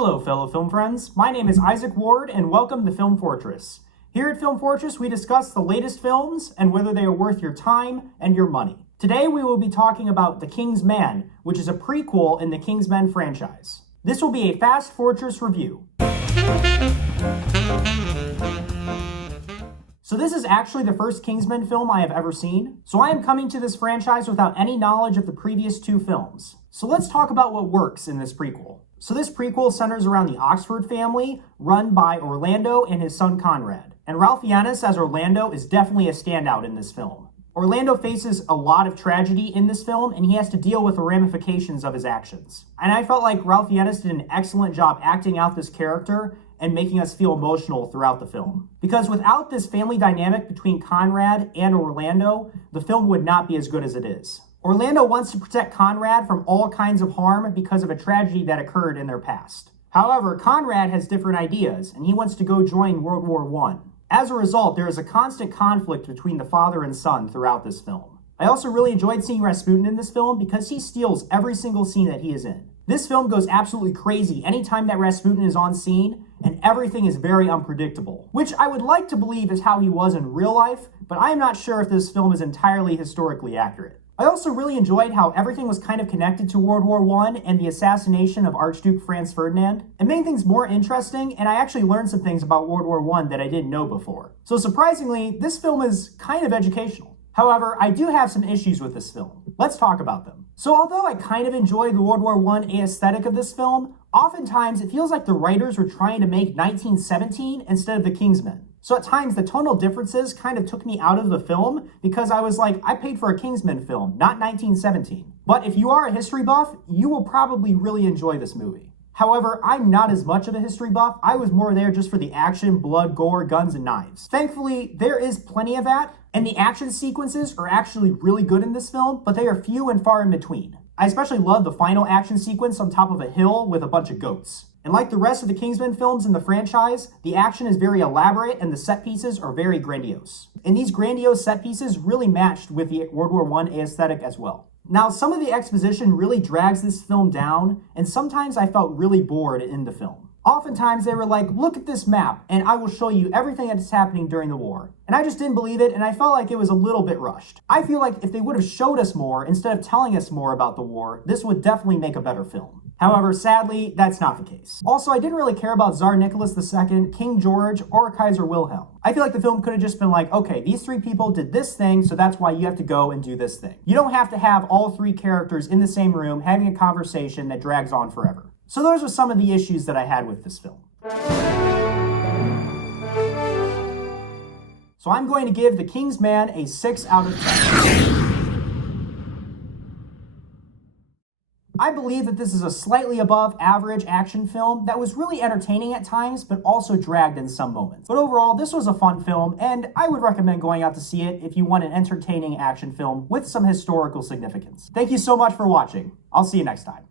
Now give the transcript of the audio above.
Hello, fellow film friends. My name is Isaac Ward, and welcome to Film Fortress. Here at Film Fortress, we discuss the latest films and whether they are worth your time and your money. Today, we will be talking about The King's Man, which is a prequel in the Kingsmen franchise. This will be a Fast Fortress review. So this is actually the first Kingsman film I have ever seen, so I am coming to this franchise without any knowledge of the previous two films. So let's talk about what works in this prequel. So this prequel centers around the Oxford family, run by Orlando and his son Conrad. And Ralph Fiennes as Orlando is definitely a standout in this film. Orlando faces a lot of tragedy in this film, and he has to deal with the ramifications of his actions. And I felt like Ralph Fiennes did an excellent job acting out this character and making us feel emotional throughout the film. Because without this family dynamic between Conrad and Orlando, the film would not be as good as it is. Orlando wants to protect Conrad from all kinds of harm because of a tragedy that occurred in their past. However, Conrad has different ideas, and he wants to go join World War I. As a result, there is a constant conflict between the father and son throughout this film. I also really enjoyed seeing Rasputin in this film because he steals every single scene that he is in. This film goes absolutely crazy anytime that Rasputin is on scene, and everything is very unpredictable, which I would like to believe is how he was in real life, but I am not sure if this film is entirely historically accurate. I also really enjoyed how everything was kind of connected to World War I and the assassination of Archduke Franz Ferdinand. It made things more interesting, and I actually learned some things about World War I that I didn't know before. So surprisingly, this film is kind of educational. However, I do have some issues with this film. Let's talk about them. So although I kind of enjoyed the World War I aesthetic of this film, oftentimes it feels like the writers were trying to make 1917 instead of The Kingsmen. So at times the tonal differences kind of took me out of the film because I was like, I paid for a Kingsman film, not 1917. But if you are a history buff, you will probably really enjoy this movie. However, I'm not as much of a history buff. I was more there just for the action, blood, gore, guns, and knives. Thankfully, there is plenty of that, and the action sequences are actually really good in this film, but they are few and far in between. I especially love the final action sequence on top of a hill with a bunch of goats. And like the rest of the Kingsman films in the franchise, the action is very elaborate and the set pieces are very grandiose. And these grandiose set pieces really matched with the World War I aesthetic as well. Now, some of the exposition really drags this film down, and sometimes I felt really bored in the film. Oftentimes they were like, look at this map, and I will show you everything that's happening during the war. And I just didn't believe it, and I felt like it was a little bit rushed. I feel like if they would have showed us more instead of telling us more about the war, this would definitely make a better film. However, sadly, that's not the case. Also, I didn't really care about Tsar Nicholas II, King George, or Kaiser Wilhelm. I feel like the film could have just been like, okay, these three people did this thing, so that's why you have to go and do this thing. You don't have to have all three characters in the same room having a conversation that drags on forever. So those are some of the issues that I had with this film. So I'm going to give The King's Man a 6 out of 10. I believe that this is a slightly above average action film that was really entertaining at times, but also dragged in some moments. But overall, this was a fun film, and I would recommend going out to see it if you want an entertaining action film with some historical significance. Thank you so much for watching. I'll see you next time.